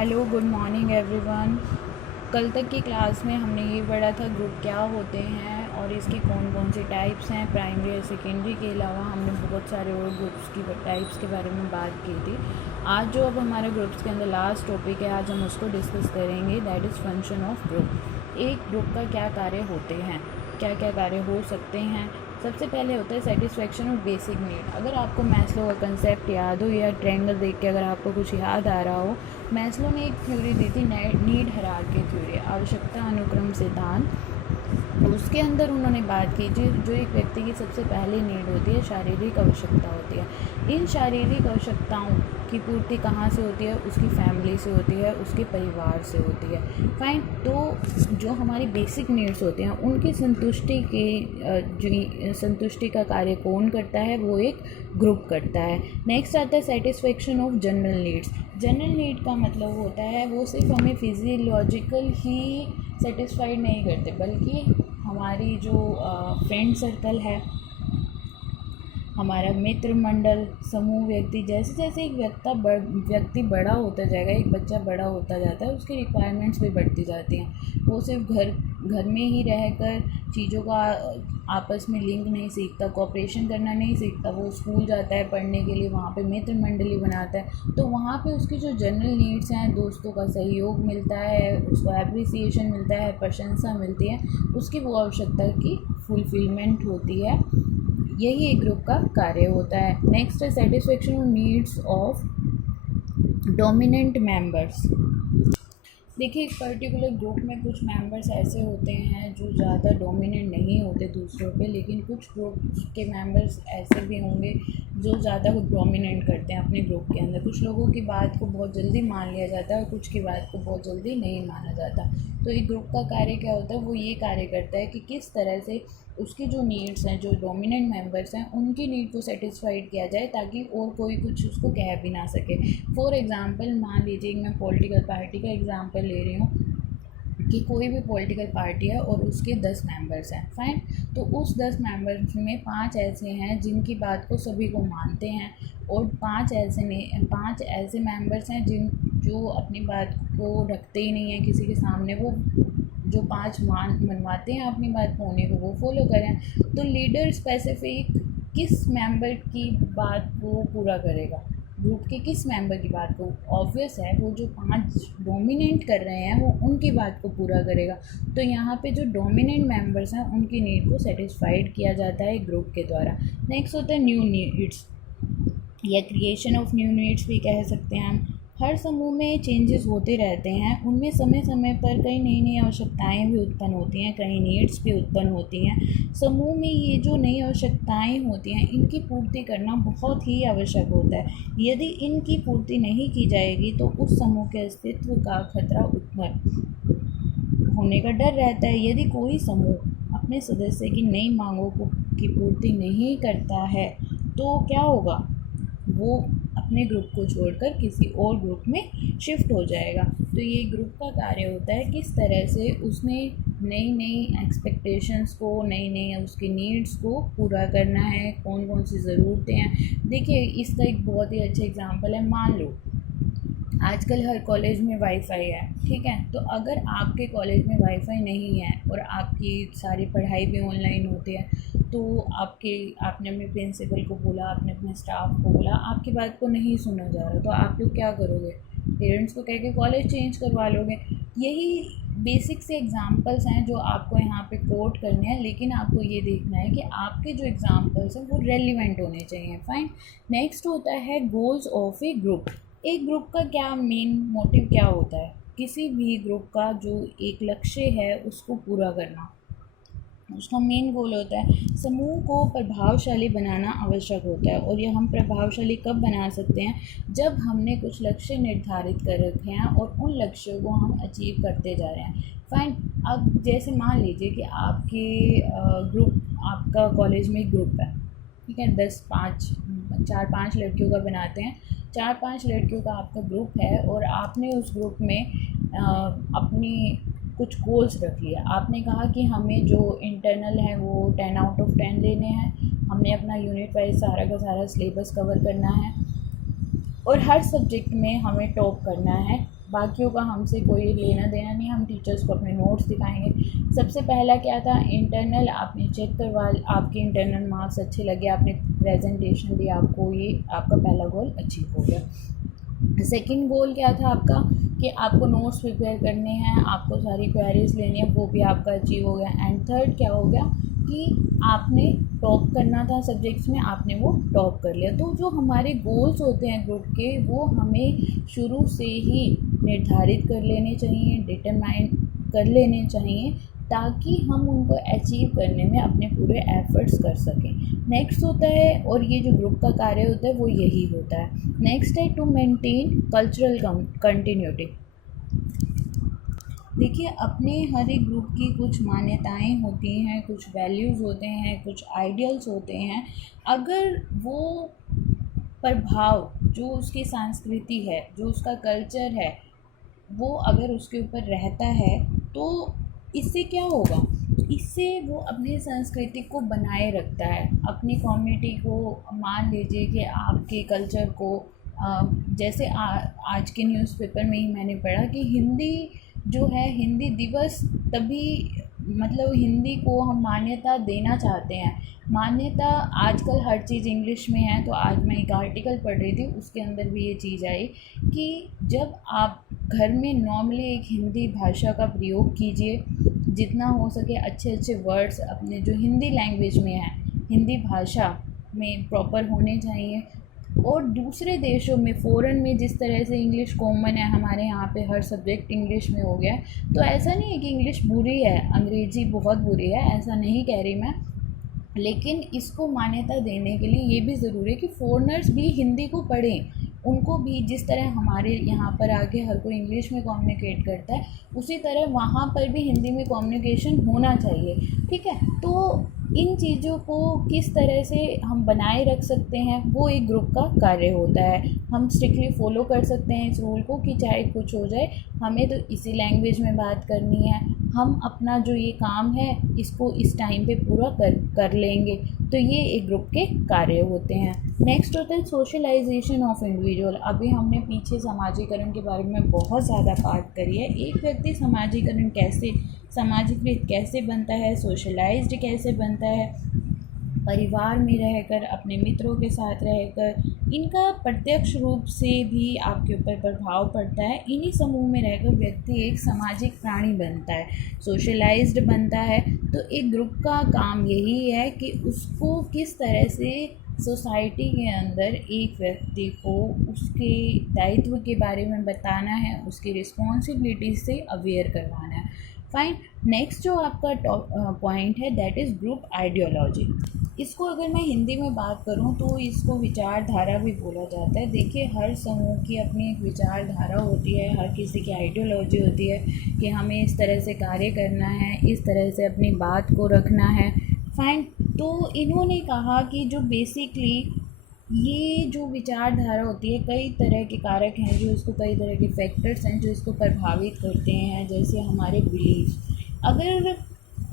Hello, good morning everyone. कल तक की क्लास में हमने ये पढ़ा था ग्रुप क्या होते हैं और इसके कौन कौन से टाइप्स हैं। प्राइमरी और सेकेंडरी के अलावा हमने बहुत सारे और ग्रुप्स की टाइप्स के बारे में बात की थी। आज जो अब हमारे ग्रुप्स के अंदर लास्ट टॉपिक है, आज हम उसको डिस्कस करेंगे, that is function of group. एक ग्रुप का क्या कार्य होते हैं, क्या क्या कार्य हो सकते हैं। सबसे पहले होता है सेटिस्फेक्शन ऑफ बेसिक नीड। अगर आपको मैस्लो का कंसेप्ट याद हो या ट्रायंगल देख के अगर आपको कुछ याद आ रहा हो, मैस्लो ने एक थ्योरी दी थी, नीड हायरार्की थ्योरी, आवश्यकता अनुक्रम सिद्धांत। उसके अंदर उन्होंने बात की जो एक व्यक्ति की सबसे पहली नीड होती है, शारीरिक आवश्यकता होती है। इन शारीरिक आवश्यकताओं की पूर्ति कहाँ से होती है? उसकी फैमिली से होती है, उसके परिवार से होती है। फाइन। तो जो हमारी बेसिक नीड्स होती हैं उनकी संतुष्टि का कार्य कौन करता है? वो एक ग्रुप करता है। नेक्स्ट आता है satisfaction of general needs. General need का मतलब होता है वो सिर्फ हमें फिजियोलॉजिकल ही सेटिस्फाइड नहीं करते, बल्कि हमारी जो फ्रेंड सर्कल है, हमारा मित्र मंडल, समूह, व्यक्ति, जैसे जैसे एक व्यक्ति बड़ा होता जाएगा, एक बच्चा बड़ा होता जाता है, उसकी रिक्वायरमेंट्स भी बढ़ती जाती हैं। वो सिर्फ घर में ही रहकर चीज़ों का आपस में लिंक नहीं सीखता, कोऑपरेशन करना नहीं सीखता। वो स्कूल जाता है पढ़ने के लिए, वहाँ पे मित्र मंडली बनाता है, तो वहाँ पे उसकी जो जनरल नीड्स हैं, दोस्तों का सहयोग मिलता है, उसको एप्रिसिएशन मिलता है, प्रशंसा मिलती है, उसकी वो आवश्यकता की फुलफिलमेंट होती है। यही एक ग्रुप का कार्य होता है। नेक्स्ट है satisfaction of needs of dominant members. देखिए, एक पर्टिकुलर ग्रुप में कुछ मेंबर्स ऐसे होते हैं जो ज़्यादा डोमिनेंट नहीं होते दूसरों पे, लेकिन कुछ ग्रुप के मेंबर्स ऐसे भी होंगे जो ज़्यादा डोमिनेंट करते हैं अपने ग्रुप के अंदर। कुछ लोगों की बात को बहुत जल्दी मान लिया जाता है और कुछ की बात को बहुत जल्दी नहीं माना जाता। तो एक ग्रुप का कार्य क्या होता है? वो ये कार्य करता है कि किस तरह से उसकी जो नीड्स हैं, जो डोमिनेंट मेंबर्स हैं, उनकी नीड को सेटिस्फाइड किया जाए ताकि और कोई कुछ उसको कह भी ना सके। फॉर एग्ज़ाम्पल, मान लीजिए मैं पॉलिटिकल पार्टी का एग्ज़ाम्पल ले रही हूँ कि कोई भी पॉलिटिकल पार्टी है और उसके 10 मेंबर्स हैं। फाइन। तो उस 10 मेंबर्स में 5 ऐसे हैं जिनकी बात को सभी को मानते हैं, और 5 ऐसे मेंबर्स हैं जो अपनी बात को रखते ही नहीं हैं किसी के सामने। वो जो 5 मनवाते हैं अपनी बात को, उन्हीं को वो फॉलो करें। तो लीडर स्पेसिफिक किस मेंबर की बात को पूरा करेगा? ग्रुप के किस मेंबर की बात को? ऑब्वियस है वो जो 5 डोमिनेट कर रहे हैं वो उनकी बात को पूरा करेगा। तो यहाँ पे जो डोमिनेंट मेंबर्स हैं उनकी नीड को सेटिस्फाइड किया जाता है ग्रुप के द्वारा। नेक्स्ट होता है न्यू नीड्स या क्रिएशन ऑफ न्यू नीड्स भी कह सकते हैं हम। हर समूह में चेंजेस होते रहते हैं, उनमें समय समय पर कई नई नई आवश्यकताएं भी उत्पन्न होती हैं, कई नीड्स भी उत्पन्न होती हैं। समूह में ये जो नई आवश्यकताएं होती हैं, इनकी पूर्ति करना बहुत ही आवश्यक होता है। यदि इनकी पूर्ति नहीं की जाएगी तो उस समूह के अस्तित्व का खतरा उत्पन्न होने का डर रहता है। यदि कोई समूह अपने सदस्य की नई मांगों की पूर्ति नहीं करता है तो क्या होगा? वो अपने ग्रुप को छोड़कर किसी और ग्रुप में शिफ्ट हो जाएगा। तो ये ग्रुप का कार्य होता है किस तरह से उसने नई नई एक्सपेक्टेशंस को, नई नई उसकी नीड्स को पूरा करना है, कौन कौन सी ज़रूरतें हैं। देखिए, इसका एक बहुत ही अच्छा एग्जांपल है। मान लो आजकल हर कॉलेज में वाईफाई है, ठीक है। तो अगर आपके कॉलेज में वाईफाई नहीं है और आपकी सारी पढ़ाई भी ऑनलाइन होती है, तो आपने अपने प्रिंसिपल को बोला, आपने अपने स्टाफ को बोला, आपकी बात को नहीं सुना जा रहा, तो आप लोग क्या करोगे? पेरेंट्स को कह के कॉलेज चेंज करवा लोगे। यही बेसिक से एग्जांपल्स हैं जो आपको यहाँ पे कोट करने हैं, लेकिन आपको ये देखना है कि आपके जो एग्जांपल्स हैं वो रेलिवेंट होने चाहिए। फाइन। नेक्स्ट होता है गोल्स ऑफ ए ग्रुप। एक ग्रुप का क्या मेन मोटिव क्या होता है? किसी भी ग्रुप का जो एक लक्ष्य है उसको पूरा करना, उसका मेन गोल होता है। समूह को प्रभावशाली बनाना आवश्यक होता है, और ये हम प्रभावशाली कब बना सकते हैं? जब हमने कुछ लक्ष्य निर्धारित कर रखे हैं और उन लक्ष्यों को हम अचीव करते जा रहे हैं। फाइन। अब जैसे मान लीजिए कि आपका कॉलेज में एक ग्रुप है, ठीक है, 4-5 लड़कियों का बनाते हैं। 4-5 लड़कियों का आपका ग्रुप है और आपने उस ग्रुप में अपनी कुछ गोल्स रख लिया। आपने कहा कि हमें जो इंटरनल है वो 10 आउट ऑफ 10 लेने हैं, हमने अपना यूनिट वाइज सारा का सारा सिलेबस कवर करना है और हर सब्जेक्ट में हमें टॉप करना है बाकियों का हमसे कोई लेना देना नहीं, हम टीचर्स को अपने नोट्स दिखाएंगे। सबसे पहला क्या था, इंटरनल आपने चेक करवा, आपके इंटरनल मार्क्स अच्छे लगे, आपने प्रेजेंटेशन दी, आपको ये आपका पहला गोल अचीव हो गया। सेकंड गोल क्या था आपका कि आपको नोट्स प्रिपेयर करने हैं, आपको सारी क्वेरीज लेनी है, वो भी आपका अचीव हो गया। एंड थर्ड क्या हो गया कि आपने टॉप करना था सब्जेक्ट्स में, आपने वो टॉप कर लिया। तो जो हमारे गोल्स होते हैं ग्रुप के, वो हमें शुरू से ही निर्धारित कर लेने चाहिए, डिटरमाइन कर लेने चाहिए, ताकि हम उनको अचीव करने में अपने पूरे एफर्ट्स कर सकें। नेक्स्ट होता है, और ये जो ग्रुप का कार्य होता है वो यही होता है। नेक्स्ट है टू मेंटेन कल्चरल कंटिन्यूटी। देखिए, अपने हर एक ग्रुप की कुछ मान्यताएं होती हैं, कुछ वैल्यूज़ होते हैं, कुछ आइडियल्स होते हैं। अगर वो प्रभाव जो उसकी संस्कृति है, जो उसका कल्चर है, वो अगर उसके ऊपर रहता है, तो इससे क्या होगा, इससे वो अपनी संस्कृति को बनाए रखता है, अपनी कम्युनिटी को। मान लीजिए कि आपके कल्चर को जैसे आज के न्यूज़पेपर में ही मैंने पढ़ा कि हिंदी जो है, हिंदी दिवस तभी, मतलब हिंदी को हम मान्यता देना चाहते हैं। मान्यता, आजकल हर चीज़ इंग्लिश में है, तो आज मैं एक आर्टिकल पढ़ रही थी, उसके अंदर भी ये चीज़ आई कि जब आप घर में नॉर्मली एक हिंदी भाषा का प्रयोग कीजिए, जितना हो सके अच्छे अच्छे वर्ड्स अपने जो हिंदी लैंग्वेज में हैं, हिंदी भाषा में प्रॉपर होने चाहिए। और दूसरे देशों में, फ़ॉरेन में जिस तरह से इंग्लिश कॉमन है, हमारे यहाँ पे हर सब्जेक्ट इंग्लिश में हो गया है। तो ऐसा नहीं है कि इंग्लिश बुरी है, अंग्रेज़ी बहुत बुरी है, ऐसा नहीं कह रही मैं, लेकिन इसको मान्यता देने के लिए ये भी ज़रूरी है कि फ़ॉरेनर्स भी हिंदी को पढ़ें, उनको भी जिस तरह हमारे यहाँ पर आके हर कोई इंग्लिश में कम्युनिकेट करता है, उसी तरह वहाँ पर भी हिंदी में कम्युनिकेशन होना चाहिए। ठीक है, तो इन चीज़ों को किस तरह से हम बनाए रख सकते हैं, वो एक ग्रुप का कार्य होता है। हम स्ट्रिक्टली फॉलो कर सकते हैं इस रूल को कि चाहे कुछ हो जाए, हमें तो इसी लैंग्वेज में बात करनी है, हम अपना जो ये काम है इसको इस टाइम पे पूरा कर लेंगे। तो ये एक ग्रुप के कार्य होते हैं। नेक्स्ट होता है सोशलाइजेशन ऑफ इंडिविजुअल। अभी हमने पीछे समाजीकरण के बारे में बहुत ज़्यादा बात करी है। एक व्यक्ति समाजीकरण कैसे, सामाजिक कैसे बनता है, सोशलाइज्ड कैसे बनता है, परिवार में रहकर, अपने मित्रों के साथ रहकर, इनका प्रत्यक्ष रूप से भी आपके ऊपर प्रभाव पड़ता है। इन्हीं समूह में रहकर व्यक्ति एक सामाजिक प्राणी बनता है, सोशलाइज्ड बनता है। तो एक ग्रुप का काम यही है कि उसको किस तरह से सोसाइटी के अंदर एक व्यक्ति को उसके दायित्व के बारे में बताना है, उसकी रिस्पॉन्सिबिलिटी से अवेयर करवाना है। फाइन। नेक्स्ट जो आपका पॉइंट है, दैट इज़ ग्रुप आइडियोलॉजी। इसको अगर मैं हिंदी में बात करूं तो इसको विचारधारा भी बोला जाता है। देखिए, हर समूह की अपनी एक विचारधारा होती है, हर किसी की आइडियोलॉजी होती है कि हमें इस तरह से कार्य करना है, इस तरह से अपनी बात को रखना है। फाइन। तो इन्होंने कहा कि जो बेसिकली ये जो विचारधारा होती है, कई तरह के कारक हैं जो इसको, कई तरह के फैक्टर्स हैं जो इसको प्रभावित करते हैं, जैसे हमारे बिलीफ। अगर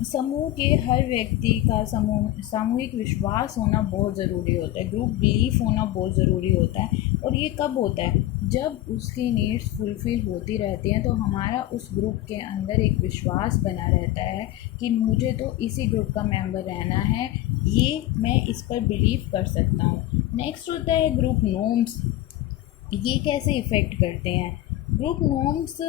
समूह के हर व्यक्ति का सामूहिक विश्वास होना बहुत ज़रूरी होता है, ग्रुप बिलीफ होना बहुत ज़रूरी होता है। और ये कब होता है, जब उसकी नीड्स फुलफ़िल होती रहती हैं, तो हमारा उस ग्रुप के अंदर एक विश्वास बना रहता है कि मुझे तो इसी ग्रुप का मेंबर रहना है, ये मैं इस पर बिलीव कर सकता हूँ। नेक्स्ट होता है ग्रुप नॉर्म्स। ये कैसे इफ़ेक्ट करते हैं ग्रुप नॉर्म्स?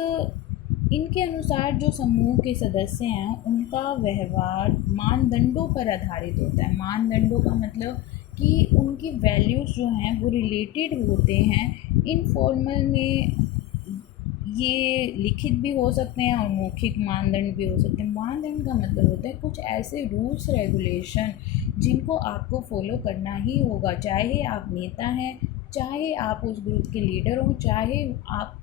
इनके अनुसार जो समूह के सदस्य हैं उनका व्यवहार मानदंडों पर आधारित होता है। मानदंडों का मतलब कि उनकी वैल्यूज़ जो हैं वो रिलेटेड होते हैं। इनफॉर्मल में ये लिखित भी हो सकते हैं और मौखिक मानदंड भी हो सकते हैं। मानदंड का मतलब होता है कुछ ऐसे रूल्स रेगुलेशन जिनको आपको फॉलो करना ही होगा, चाहे आप नेता हैं, चाहे आप उस ग्रुप के लीडर हों, चाहे आप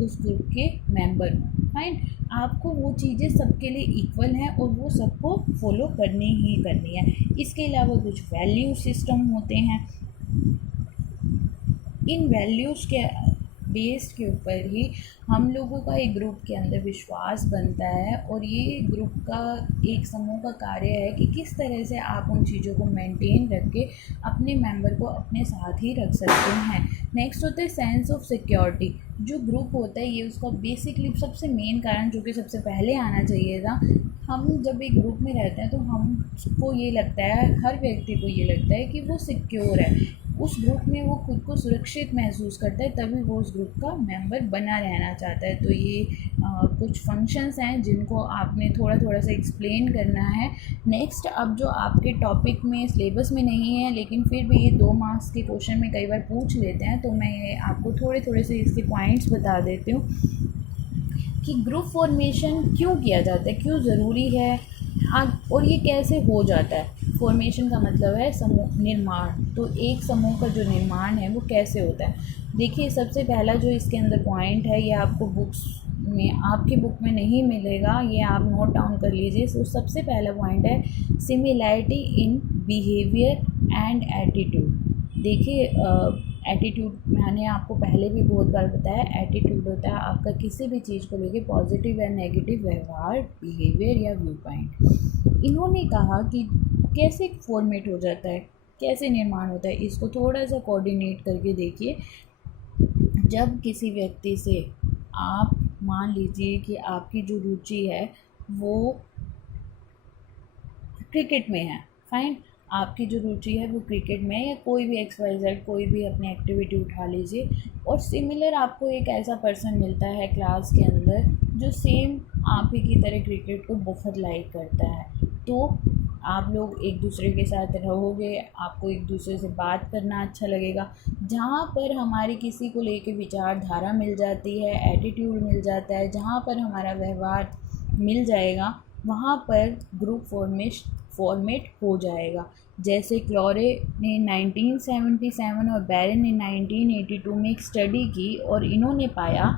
उस ग्रुप के मेंबर हों। फाइन। आपको वो चीज़ें सबके लिए इक्वल हैं और वो सबको फॉलो करनी ही करनी है। इसके अलावा कुछ वैल्यू सिस्टम होते हैं। इन वैल्यूज़ के बेस्ड के ऊपर ही हम लोगों का एक ग्रुप के अंदर विश्वास बनता है, और ये ग्रुप का एक समूह का कार्य है कि किस तरह से आप उन चीज़ों को मेंटेन रख के अपने मेंबर को अपने साथ ही रख सकते हैं। नेक्स्ट होता है सेंस ऑफ सिक्योरिटी। जो ग्रुप होता है ये उसका बेसिकली सबसे मेन कारण जो कि सबसे पहले आना चाहिए था, हम जब एक ग्रुप में रहते हैं तो हमको ये लगता है, हर व्यक्ति को ये लगता है कि वो सिक्योर है, उस ग्रुप में वो खुद को सुरक्षित महसूस करता है, तभी वो उस ग्रुप का मेंबर बना रहना चाहता है। तो ये कुछ फंक्शंस हैं जिनको आपने थोड़ा थोड़ा सा एक्सप्लेन करना है। नेक्स्ट, अब जो आपके टॉपिक में सिलेबस में नहीं है लेकिन फिर भी ये 2 मार्क्स के क्वेश्चन में कई बार पूछ लेते हैं, तो मैं आपको थोड़े थोड़े से इसके पॉइंट्स बता देती हूँ कि ग्रुप फॉर्मेशन क्यों किया जाता है, क्यों ज़रूरी है, और ये कैसे हो जाता है। फॉर्मेशन का मतलब है समूह निर्माण। तो एक समूह का जो निर्माण है वो कैसे होता है। देखिए, सबसे पहला जो इसके अंदर पॉइंट है, ये आपको बुक्स में, आपकी बुक में नहीं मिलेगा, ये आप नोट डाउन कर लीजिए। तो सबसे पहला पॉइंट है similarity in behaviour and attitude. देखिए, एटीट्यूड मैंने आपको पहले भी बहुत बार बताया, एटीट्यूड होता है आपका किसी भी चीज़ को लेके पॉजिटिव या नेगेटिव व्यवहार, बिहेवियर या व्यू पॉइंट। इन्होंने कहा कि कैसे फॉर्मेट हो जाता है, कैसे निर्माण होता है, इसको थोड़ा सा कोऑर्डिनेट करके देखिए। जब किसी व्यक्ति से आप मान लीजिए कि आपकी जो रुचि है वो क्रिकेट में है, फाइन, आपकी जो रुचि है वो क्रिकेट में है, या कोई भी XYZ कोई भी अपनी एक्टिविटी उठा लीजिए, और सिमिलर आपको एक ऐसा पर्सन मिलता है क्लास के अंदर जो सेम आप ही की तरह क्रिकेट को बहुत लाइक करता है। तो आप लोग एक दूसरे के साथ रहोगे, आपको एक दूसरे से बात करना अच्छा लगेगा। जहाँ पर हमारी किसी को लेके विचारधारा मिल जाती है, एटीट्यूड मिल जाता है, जहाँ पर हमारा व्यवहार मिल जाएगा, वहाँ पर ग्रुप फॉर्मेट हो जाएगा। जैसे क्लोरे ने 1977 और बैरन ने 1982 में एक स्टडी की, और इन्होंने पाया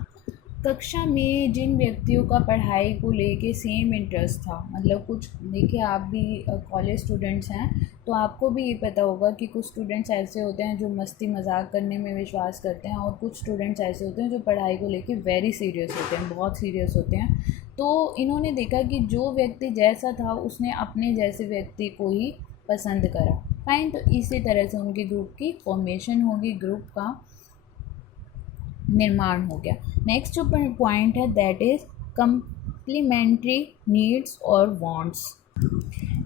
कक्षा में जिन व्यक्तियों का पढ़ाई को लेके सेम इंटरेस्ट था, मतलब कुछ, देखिए आप भी कॉलेज स्टूडेंट्स हैं तो आपको भी ये पता होगा कि कुछ स्टूडेंट्स ऐसे होते हैं जो मस्ती मजाक करने में विश्वास करते हैं, और कुछ स्टूडेंट्स ऐसे होते हैं जो पढ़ाई को लेके वेरी सीरियस होते हैं, बहुत सीरियस होते हैं। तो इन्होंने देखा कि जो व्यक्ति जैसा था उसने अपने जैसे व्यक्ति को ही पसंद करा, फाइन। तो इसी तरह से उनके ग्रुप की फॉर्मेशन होगी, ग्रुप का निर्माण हो गया। नेक्स्ट जो पॉइंट है दैट इज़ कम्प्लीमेंट्री नीड्स और वांट्स।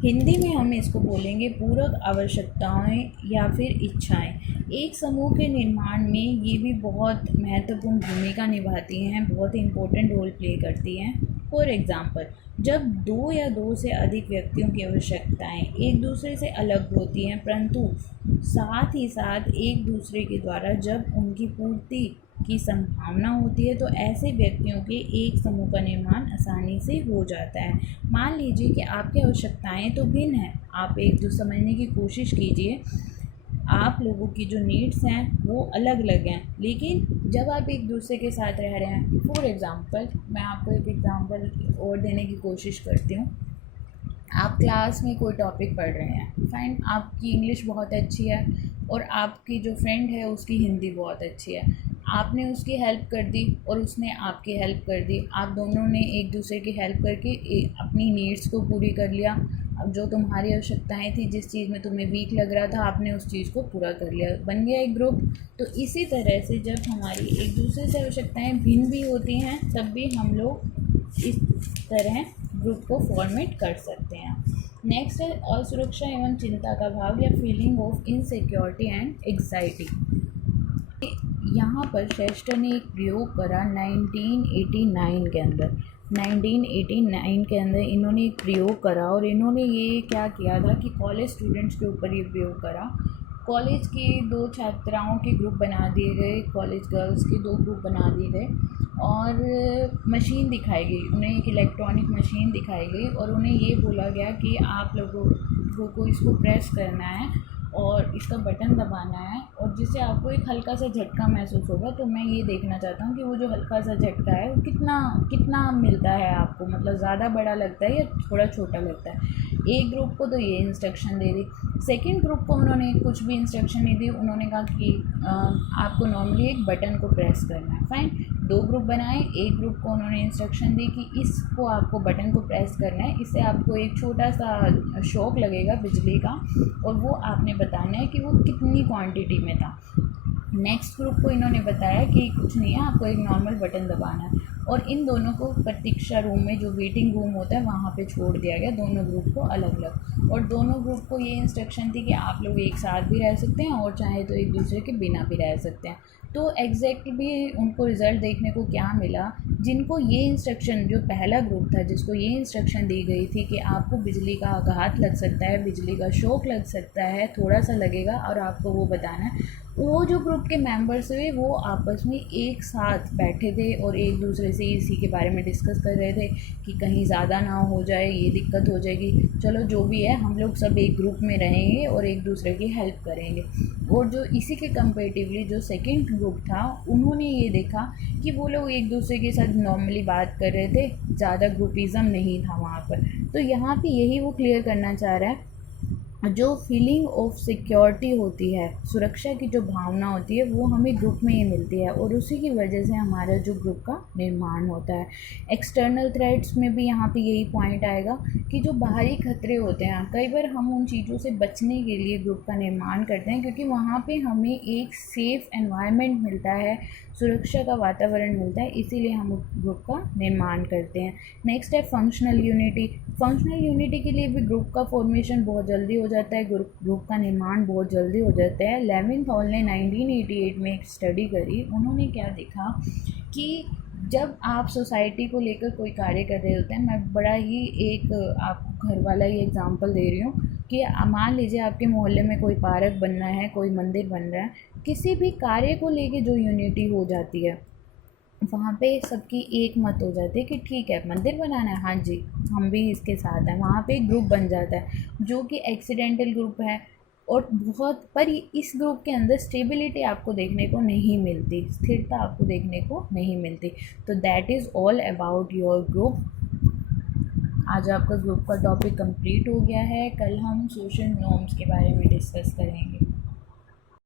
हिंदी में हम इसको बोलेंगे पूरक आवश्यकताएं या फिर इच्छाएं। एक समूह के निर्माण में ये भी बहुत महत्वपूर्ण भूमिका निभाती हैं, बहुत इम्पोर्टेंट रोल प्ले करती हैं। फॉर एग्ज़ाम्पल, जब 2 या 2 से अधिक व्यक्तियों की आवश्यकताएं एक दूसरे से अलग होती हैं, परंतु साथ ही साथ एक दूसरे के द्वारा जब उनकी पूर्ति की संभावना होती है, तो ऐसे व्यक्तियों के एक समूह का निर्माण आसानी से हो जाता है। मान लीजिए कि आपकी आवश्यकताएं तो भिन्न हैं, आप एक दूसरे समझने की कोशिश कीजिए, आप लोगों की जो नीड्स हैं वो अलग अलग हैं, लेकिन जब आप एक दूसरे के साथ रह रहे हैं, फॉर एग्ज़ाम्पल मैं आपको एक एग्ज़ाम्पल और देने की कोशिश करती हूँ। आप क्लास में कोई टॉपिक पढ़ रहे हैं, फाइन, आपकी इंग्लिश बहुत अच्छी है और आपकी जो फ्रेंड है उसकी हिंदी बहुत अच्छी है। आपने उसकी हेल्प कर दी और उसने आपकी हेल्प कर दी, आप दोनों ने एक दूसरे की हेल्प करके अपनी नीड्स को पूरी कर लिया। अब जो तुम्हारी आवश्यकताएं थी, जिस चीज़ में तुम्हें वीक लग रहा था, आपने उस चीज़ को पूरा कर लिया, बन गया एक ग्रुप। तो इसी तरह से जब हमारी एक दूसरे से आवश्यकताएं भिन्न भी होती हैं, तब भी हम लोग इस तरह ग्रुप को फॉर्मेट कर सकते हैं। नेक्स्ट है असुरक्षा एवं चिंता का भाव या feeling of insecurity and anxiety. यहाँ पर शेस्टर ने एक प्रयोग करा 1989 के अंदर। 1989 के अंदर इन्होंने एक प्रयोग करा, और इन्होंने ये क्या किया था कि कॉलेज स्टूडेंट्स के ऊपर ये प्रयोग करा। कॉलेज की 2 छात्राओं के ग्रुप बना दिए गए, कॉलेज गर्ल्स के 2 ग्रुप बना दिए गए, और मशीन दिखाई गई उन्हें, एक इलेक्ट्रॉनिक मशीन दिखाई गई, और उन्हें ये बोला गया कि आप लोगों को इसको प्रेस करना है और इसका बटन दबाना है और जिससे आपको एक हल्का सा झटका महसूस होगा। तो मैं ये देखना चाहता हूँ कि वो जो हल्का सा झटका है वो कितना कितना मिलता है आपको, मतलब ज़्यादा बड़ा लगता है या थोड़ा छोटा लगता है। एक ग्रुप को तो ये इंस्ट्रक्शन दे दी, सेकंड ग्रुप को उन्होंने कुछ भी इंस्ट्रक्शन नहीं दी। उन्होंने कहा कि आपको नॉर्मली एक बटन को प्रेस करना है। फाइन, दो ग्रुप बनाए। एक ग्रुप को उन्होंने इंस्ट्रक्शन दी कि इसको आपको बटन को प्रेस करना है, इससे आपको एक छोटा सा शॉक लगेगा बिजली का और वो आपने बताना है कि वो कितनी क्वांटिटी में था। नेक्स्ट ग्रुप को इन्होंने बताया कि कुछ नहीं है, आपको एक नॉर्मल बटन दबाना है। और इन दोनों को प्रतीक्षा रूम में, जो वेटिंग रूम होता है, वहाँ पे छोड़ दिया गया, दोनों ग्रुप को अलग अलग। और दोनों ग्रुप को ये इंस्ट्रक्शन थी कि आप लोग एक साथ भी रह सकते हैं और चाहे तो एक दूसरे के बिना भी रह सकते हैं। तो एग्जैक्टली उनको रिज़ल्ट देखने को क्या मिला, जिनको ये इंस्ट्रक्शन, जो पहला ग्रुप था जिसको ये इंस्ट्रक्शन दी गई थी कि आपको बिजली का आघात लग सकता है, बिजली का शॉक लग सकता है, थोड़ा सा लगेगा और आपको वो बताना है, वो जो ग्रुप के मेंबर्स हुए वो आपस में एक साथ बैठे थे और एक दूसरे से इसी के बारे में डिस्कस कर रहे थे कि कहीं ज़्यादा ना हो जाए, ये दिक्कत हो जाएगी, चलो जो भी है हम लोग सब एक ग्रुप में रहेंगे और एक दूसरे की हेल्प करेंगे। और जो इसी के कंपेरेटिवली जो सेकंड ग्रुप था, उन्होंने ये देखा कि वो लोग एक दूसरे के साथ नॉर्मली बात कर रहे थे, ज़्यादा ग्रुपिज़म नहीं था वहाँ पर। तो यहाँ पे यही वो क्लियर करना चाह रहा है, जो फीलिंग ऑफ सिक्योरिटी होती है, सुरक्षा की जो भावना होती है, वो हमें ग्रुप में ही मिलती है और उसी की वजह से हमारा जो ग्रुप का निर्माण होता है। एक्सटर्नल थ्रेट्स में भी यहाँ पे यही पॉइंट आएगा कि जो बाहरी खतरे होते हैं, कई बार हम उन चीज़ों से बचने के लिए ग्रुप का निर्माण करते हैं, क्योंकि वहाँ पे हमें एक सेफ़ एनवायरनमेंट मिलता है, सुरक्षा का वातावरण मिलता है, इसीलिए हम ग्रुप का निर्माण करते हैं। नेक्स्ट है फंक्शनल यूनिटी। फंक्शनल यूनिटी के लिए भी ग्रुप का फॉर्मेशन बहुत जल्दी हो जाता है, ग्रुप का निर्माण बहुत जल्दी हो जाता है। लेविन हॉल ने 1988 में एक स्टडी करी। उन्होंने क्या देखा कि जब आप सोसाइटी को लेकर कोई कार्य कर रहे होते हैं, मैं बड़ा ही एक आपको घर वाला ही एग्जांपल दे रही हूँ कि मान लीजिए आपके मोहल्ले में कोई पार्क बनना है, कोई मंदिर बन रहा है, किसी भी कार्य को लेके जो यूनिटी हो जाती है, वहाँ पे सबकी एक मत हो जाती है कि ठीक है मंदिर बनाना है, हाँ जी हम भी इसके साथ हैं। वहाँ पे एक ग्रुप बन जाता है जो कि एक्सीडेंटल ग्रुप है और बहुत पर इस ग्रुप के अंदर स्टेबिलिटी आपको देखने को नहीं मिलती, स्थिरता आपको देखने को नहीं मिलती। तो that is all about your group. आज आपका ग्रुप का टॉपिक कंप्लीट हो गया है। कल हम सोशल नॉर्म्स के बारे में डिस्कस करेंगे।